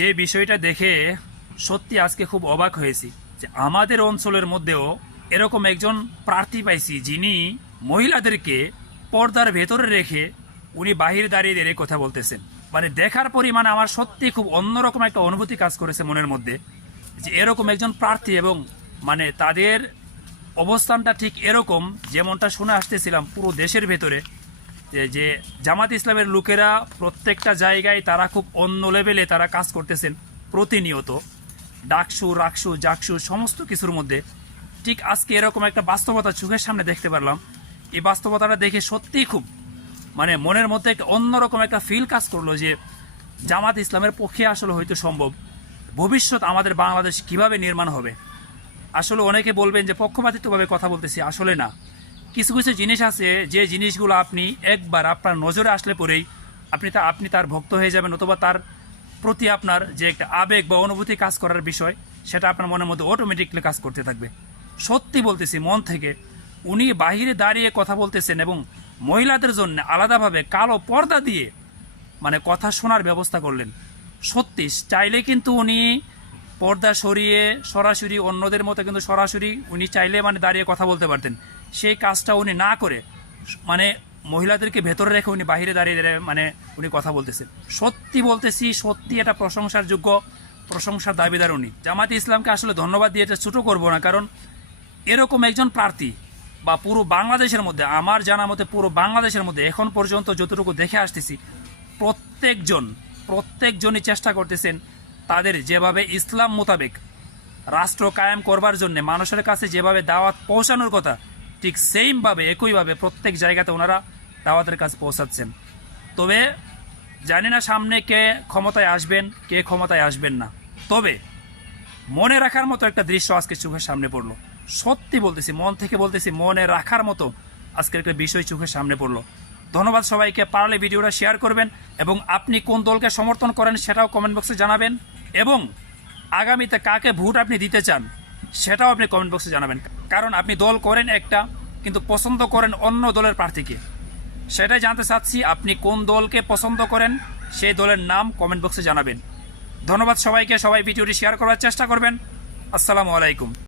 যে বিষয়টা দেখে সত্যি আজকে খুব অবাক হয়েছি যে আমাদের অঞ্চলের মধ্যেও এরকম একজন প্রার্থী পাইছি যিনি মহিলাদেরকে পর্দার ভেতরে রেখে উনি বাহিরে দাঁড়িয়ে দাঁড়িয়ে কথা বলতেছেন। মানে দেখার পরিমাণে আমার সত্যি খুব অন্যরকম একটা অনুভূতি কাজ করেছে মনের মধ্যে যে এরকম একজন প্রার্থী এবং মানে তাদের অবস্থানটা ঠিক এরকম যেমনটা শুনে আসতেছিলাম পুরো দেশের ভেতরে যে জামাত ইসলামের লোকেরা প্রত্যেকটা জায়গায় তারা খুব অন্য লেভেলে তারা কাজ করতেছেন প্রতিনিয়ত, ডাকসু রাকসু জাকসু সমস্ত কিছুর মধ্যে। ঠিক আজকে এরকম একটা বাস্তবতা চোখের সামনে দেখতে পারলাম। এই বাস্তবতাটা দেখে সত্যিই খুব মানে মনের মধ্যে একটা অন্যরকম একটা ফিল কাজ করলো যে জামাত ইসলামের পক্ষে আসলে হয়তো সম্ভব ভবিষ্যৎ আমাদের বাংলাদেশ কিভাবে নির্মাণ হবে। আসলে অনেকে বলবেন যে পক্ষপাতিত্বভাবে কথা বলতেছি, আসলে না। কিছু কিছু জিনিস আছে যে জিনিসগুলো আপনি একবার আপনার নজরে আসলে পরেই আপনি তার ভক্ত হয়ে যাবেন, অথবা তার প্রতি আপনার যে একটা আবেগ বা অনুভূতি কাজ করার বিষয় সেটা আপনার মনের মধ্যে অটোমেটিকলি কাজ করতে থাকবে। সত্যি বলতেছি মন থেকে, উনি বাহিরে দাঁড়িয়ে কথা বলতেছেন এবং মহিলাদের জন্য আলাদাভাবে কালো পর্দা দিয়ে মানে কথা শোনার ব্যবস্থা করলেন। সত্যি চাইলে কিন্তু উনি পর্দা সরিয়ে সরাসরি অন্যদের মতো কিন্তু সরাসরি উনি চাইলে মানে দাঁড়িয়ে কথা বলতে পারতেন। সেই কাজটা উনি না করে মানে মহিলাদেরকে ভেতরে রেখে উনি বাইরে দাঁড়িয়ে মানে উনি কথা বলতেছেন। সত্যি বলতেছি, সত্যি এটা প্রশংসার যোগ্য, প্রশংসার দাবিদার উনি। জামাতে ইসলামকে আসলে ধন্যবাদ দিয়ে এটা ছোটো করবো না, কারণ এরকম একজন প্রার্থী বা পুরো বাংলাদেশের মধ্যে, আমার জানা মতে পুরো বাংলাদেশের মধ্যে এখন পর্যন্ত যতটুকু দেখে আসতেছি প্রত্যেকজনই চেষ্টা করতেছেন তাদের যেভাবে ইসলাম মোতাবেক রাষ্ট্র কায়েম করবার জন্য মানুষের কাছে যেভাবে দাওয়াত পৌঁছানোর কথা ঠিক সেইমভাবে একইভাবে প্রত্যেক জায়গাতে ওনারা দাওয়াতের কাছে পৌঁছাচ্ছেন। তবে জানি না সামনে কে ক্ষমতায় আসবেন কে ক্ষমতায় আসবেন না, তবে মনে রাখার মতো একটা দৃশ্য আজকে চোখের সামনে পড়লো। সত্যি বলতেছি, মন থেকে বলতেছি, মনে রাখার মতো আজকের একটা বিষয় চোখের সামনে পড়লো। ধন্যবাদ সবাইকে। পারলে ভিডিওটা শেয়ার করবেন এবং আপনি কোন দলকে সমর্থন করেন সেটাও কমেন্ট বক্সে জানাবেন, এবং আগামীতে কাকে ভোট আপনি দিতে চান সেটাও আপনি কমেন্ট বক্সে জানাবেন। কারণ আপনি দল করেন একটা কিন্তু পছন্দ করেন অন্য দলের প্রার্থীকে, সেটাই জানতে চাচ্ছি। আপনি কোন দলকে পছন্দ করেন সেই দলের নাম কমেন্ট বক্সে জানাবেন। ধন্যবাদ সবাইকে। সবাই ভিডিওটি শেয়ার করার চেষ্টা করবেন। আসসালামু আলাইকুম।